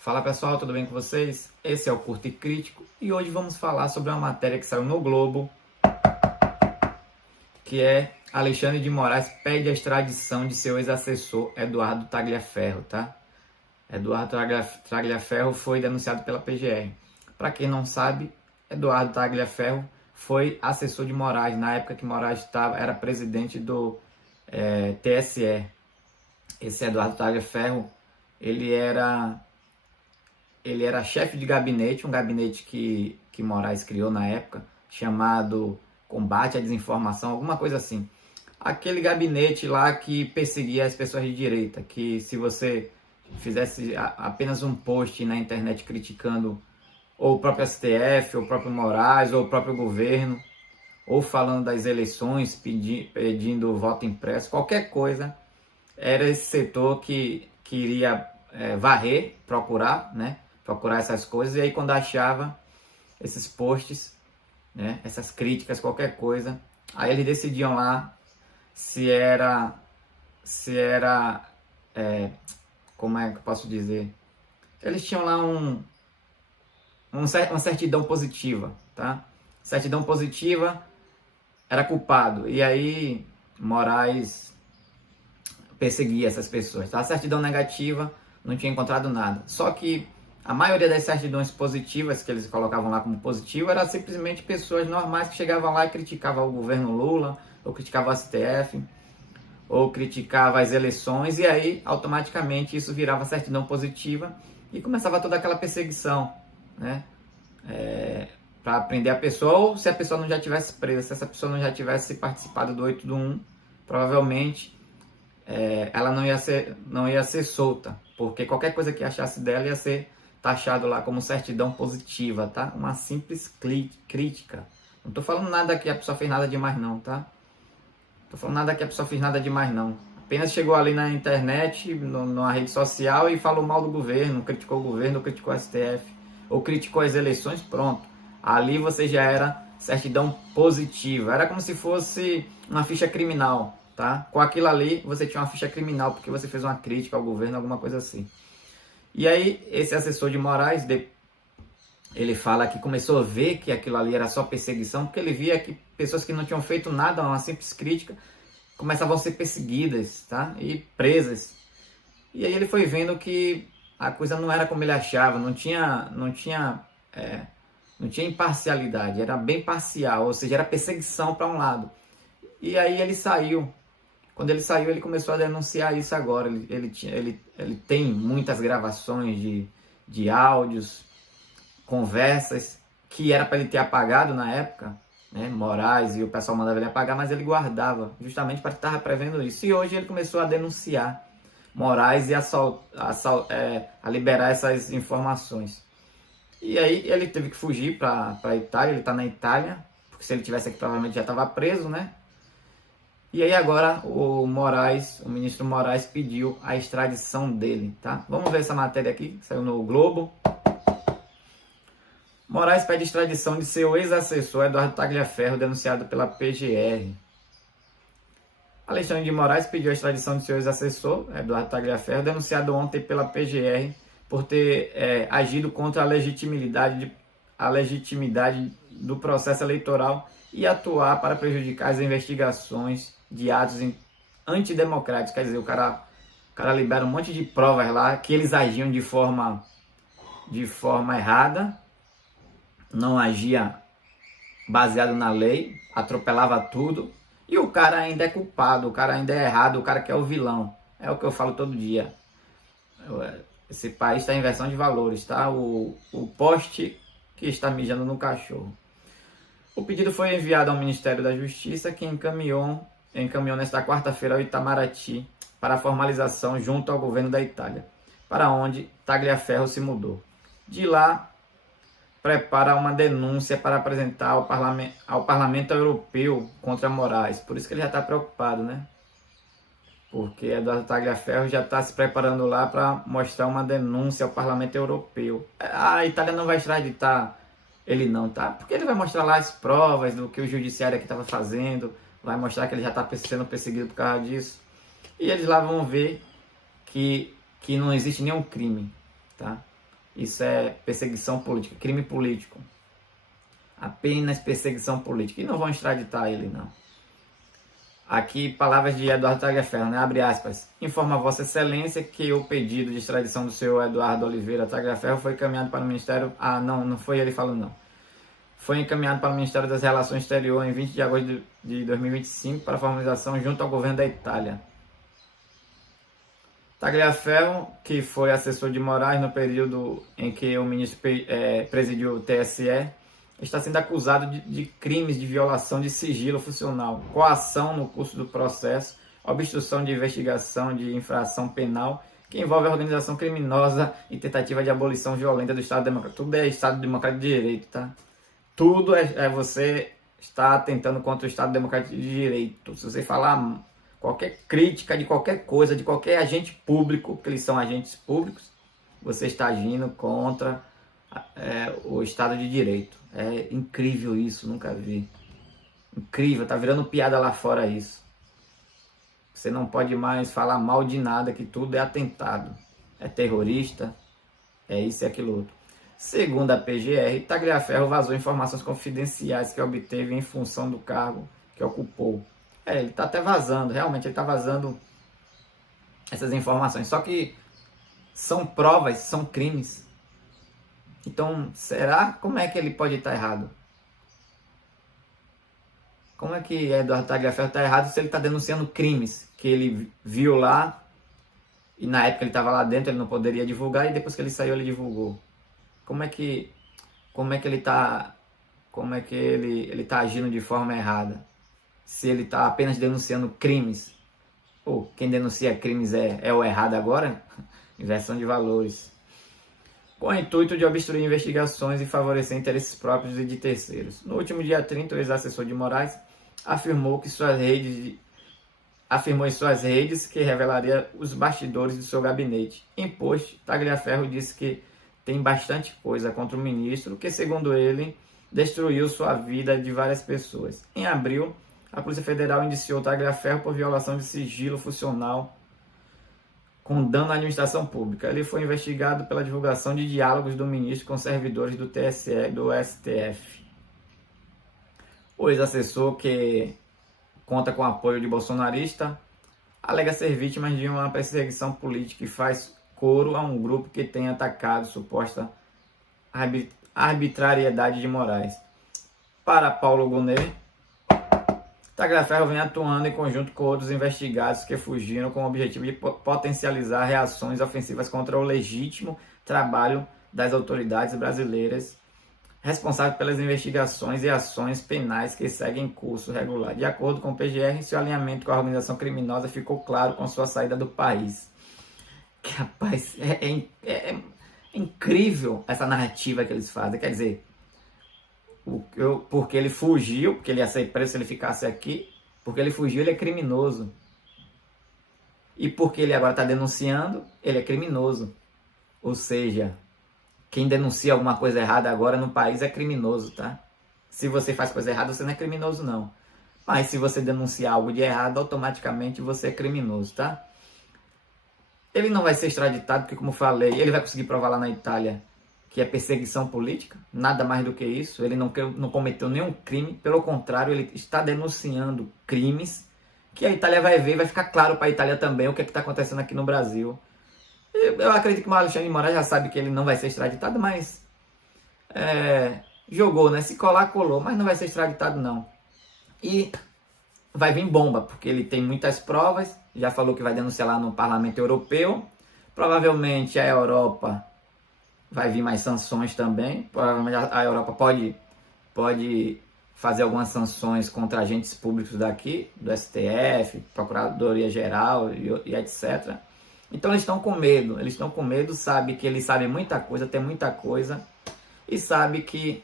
Fala pessoal, tudo bem com vocês? Esse é o Curto e Crítico e hoje vamos falar sobre uma matéria que saiu no Globo, que é Alexandre de Moraes pede a extradição de seu ex-assessor Eduardo Tagliaferro, tá? Eduardo Tagliaferro foi denunciado pela PGR. Para quem não sabe, Eduardo Tagliaferro foi assessor de Moraes na época que Moraes era presidente do TSE. Esse Eduardo Tagliaferro, ele era chefe de gabinete, um gabinete que Moraes criou na época, chamado Combate à Desinformação, alguma coisa assim. Aquele gabinete lá que perseguia as pessoas de direita, que se você fizesse apenas um post na internet criticando ou o próprio STF, ou o próprio Moraes, ou o próprio governo, ou falando das eleições, pedindo voto impresso, qualquer coisa, era esse setor que iria varrer, procurar, né? Procurar essas coisas, e aí quando achava esses posts, né, essas críticas, qualquer coisa, aí eles decidiam lá se era, como é que eu posso dizer, eles tinham lá uma certidão positiva, tá? Certidão positiva era culpado, e aí Moraes perseguia essas pessoas, tá? A certidão negativa não tinha encontrado nada, só que a maioria das certidões positivas que eles colocavam lá como positivo era simplesmente pessoas normais que chegavam lá e criticavam o governo Lula, ou criticavam o STF, ou criticavam as eleições, e aí automaticamente isso virava certidão positiva e começava toda aquela perseguição, né? Para prender a pessoa, ou se a pessoa não já tivesse presa, se essa pessoa não já tivesse participado do 8 do 1, provavelmente ela não ia ser solta, porque qualquer coisa que achasse dela ia ser taxado lá como certidão positiva, tá? Uma simples crítica. Não tô falando nada que a pessoa fez nada demais não, tá? Tô falando nada que a pessoa fez nada demais não. Apenas chegou ali na internet, numa rede social e falou mal do governo, criticou o governo, criticou o STF, ou criticou as eleições, pronto. Ali você já era certidão positiva. Era como se fosse uma ficha criminal, tá? Com aquilo ali você tinha uma ficha criminal porque você fez uma crítica ao governo, alguma coisa assim. E aí, esse assessor de Moraes, ele fala que começou a ver que aquilo ali era só perseguição, porque ele via que pessoas que não tinham feito nada, uma simples crítica, começavam a ser perseguidas, tá? E presas. E aí ele foi vendo que a coisa não era como ele achava, não tinha imparcialidade, era bem parcial, ou seja, era perseguição para um lado. E aí ele saiu. Quando ele saiu, ele começou a denunciar isso agora. Ele tem muitas gravações de áudios, conversas, que era para ele ter apagado na época, né? Moraes e o pessoal mandava ele apagar, mas ele guardava, justamente para estar prevendo isso. E hoje ele começou a denunciar Moraes e a liberar essas informações. E aí ele teve que fugir para a Itália, ele está na Itália, porque se ele tivesse aqui provavelmente já estava preso, né? E aí agora o ministro Moraes pediu a extradição dele, tá? Vamos ver essa matéria aqui, que saiu no Globo. Moraes pede extradição de seu ex-assessor Eduardo Tagliaferro, denunciado pela PGR. Alexandre de Moraes pediu a extradição de seu ex-assessor Eduardo Tagliaferro, denunciado ontem pela PGR por ter agido contra a legitimidade do processo eleitoral e atuar para prejudicar as investigações de atos antidemocráticos. Quer dizer, o cara libera um monte de provas lá que eles agiam de forma errada, não agia baseado na lei, atropelava tudo, e o cara ainda é culpado, o cara ainda é errado, o cara que é o vilão. É o que eu falo todo dia. Esse país está em inversão de valores, tá? O poste que está mijando no cachorro. O pedido foi enviado ao Ministério da Justiça, que encaminhou nesta quarta-feira ao Itamaraty para a formalização junto ao governo da Itália, para onde Tagliaferro se mudou. De lá, prepara uma denúncia para apresentar ao Parlamento Europeu contra Moraes. Por isso que ele já está preocupado, né? Porque Eduardo Tagliaferro já está se preparando lá para mostrar uma denúncia ao Parlamento Europeu. A Itália não vai extraditar ele não, tá? Porque ele vai mostrar lá as provas do que o judiciário aqui estava fazendo, vai mostrar que ele já está sendo perseguido por causa disso. E eles lá vão ver que não existe nenhum crime, tá? Isso é perseguição política, crime político. Apenas perseguição política. E não vão extraditar ele, não. Aqui, palavras de Eduardo Tagliaferro, né? Abre aspas. Informa a Vossa Excelência que o pedido de extradição do senhor Eduardo Oliveira Tagliaferro foi encaminhado para o Ministério... não foi ele falando, não. Foi encaminhado para o Ministério das Relações Exteriores em 20 de agosto de 2025 para formalização junto ao governo da Itália. Tagliaferro, que foi assessor de Moraes no período em que o ministro presidiu o TSE, está sendo acusado de crimes de violação de sigilo funcional, coação no curso do processo, obstrução de investigação de infração penal, que envolve a organização criminosa e tentativa de abolição violenta do Estado Democrático. Tudo é Estado Democrático de Direito, tá? Tudo é você está atentando contra o Estado Democrático de Direito. Se você falar qualquer crítica de qualquer coisa, de qualquer agente público, porque eles são agentes públicos, você está agindo contra o Estado de Direito. É incrível isso, nunca vi. Incrível, tá virando piada lá fora isso. Você não pode mais falar mal de nada, que tudo é atentado. É terrorista, é isso e aquilo outro. Segundo a PGR, Tagliaferro vazou informações confidenciais que obteve em função do cargo que ocupou. Ele está até vazando, realmente ele está vazando essas informações. Só que são provas, são crimes. Então, como é que ele pode estar errado? Como é que Eduardo Tagliaferro está errado se ele está denunciando crimes que ele viu lá e na época ele estava lá dentro, ele não poderia divulgar e depois que ele saiu ele divulgou? Como é que ele está agindo de forma errada? Se ele está apenas denunciando crimes. Quem denuncia crimes é o errado agora? Inversão de valores. Com o intuito de obstruir investigações e favorecer interesses próprios e de terceiros. No último dia 30, o ex-assessor de Moraes afirmou em suas redes que revelaria os bastidores do seu gabinete. Em post, Tagliaferro disse que tem bastante coisa contra o ministro, que, segundo ele, destruiu sua vida de várias pessoas. Em abril, a Polícia Federal indiciou Tagliaferro por violação de sigilo funcional com dano à administração pública. Ele foi investigado pela divulgação de diálogos do ministro com servidores do TSE e do STF. O ex-assessor, que conta com apoio de bolsonarista, alega ser vítima de uma perseguição política e faz coro a um grupo que tem atacado suposta arbitrariedade de Moraes. Para Paulo Gonet, Tagliaferro vem atuando em conjunto com outros investigados que fugiram com o objetivo de potencializar reações ofensivas contra o legítimo trabalho das autoridades brasileiras responsáveis pelas investigações e ações penais que seguem em curso regular. De acordo com o PGR, seu alinhamento com a organização criminosa ficou claro com sua saída do país. Que, rapaz, é incrível essa narrativa que eles fazem. Quer dizer, porque ele fugiu, porque ele ia ser preso se ele ficasse aqui, porque ele fugiu, ele é criminoso. E porque ele agora está denunciando, ele é criminoso. Ou seja, quem denuncia alguma coisa errada agora no país é criminoso, tá? Se você faz coisa errada, você não é criminoso, não. Mas se você denunciar algo de errado, automaticamente você é criminoso, tá? Ele não vai ser extraditado, porque, como falei, ele vai conseguir provar lá na Itália que é perseguição política, nada mais do que isso. Ele não cometeu nenhum crime, pelo contrário, ele está denunciando crimes que a Itália vai ver e vai ficar claro para a Itália também o que está acontecendo aqui no Brasil. Eu acredito que o Alexandre de Moraes já sabe que ele não vai ser extraditado, mas jogou, né? Se colar, colou, mas não vai ser extraditado, não. E vai vir bomba, porque ele tem muitas provas, já falou que vai denunciar lá no Parlamento Europeu. Provavelmente a Europa vai vir mais sanções também. Provavelmente a Europa pode fazer algumas sanções contra agentes públicos daqui, do STF, Procuradoria Geral e etc. Então eles estão com medo, sabe que eles sabem muita coisa, tem muita coisa, e sabe que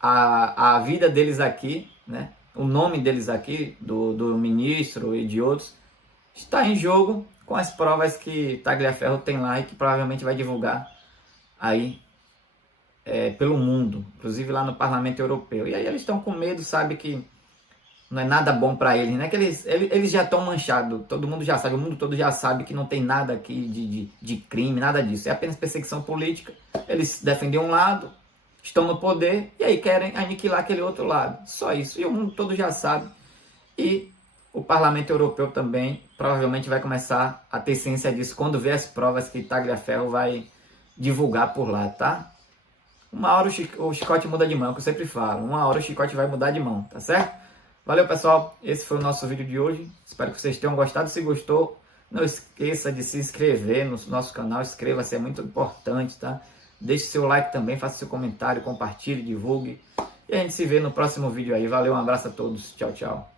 a vida deles aqui, né, o nome deles aqui, do ministro e de outros, está em jogo com as provas que Tagliaferro tem lá e que provavelmente vai divulgar aí pelo mundo, inclusive lá no Parlamento Europeu. E aí eles estão com medo, sabe que não é nada bom para eles, né? Que eles já estão manchados, todo mundo já sabe, o mundo todo já sabe que não tem nada aqui de crime, nada disso. É apenas perseguição política. Eles defendem um lado, estão no poder e aí querem aniquilar aquele outro lado. Só isso. E o mundo todo já sabe. E o Parlamento Europeu também provavelmente vai começar a ter ciência disso quando ver as provas que Tagliaferro vai divulgar por lá, tá? Uma hora o chicote muda de mão, é o que eu sempre falo. Uma hora o chicote vai mudar de mão, tá certo? Valeu, pessoal. Esse foi o nosso vídeo de hoje. Espero que vocês tenham gostado. Se gostou, não esqueça de se inscrever no nosso canal. Inscreva-se, é muito importante, tá? Deixe seu like também, faça seu comentário, compartilhe, divulgue. E a gente se vê no próximo vídeo aí. Valeu, um abraço a todos. Tchau, tchau.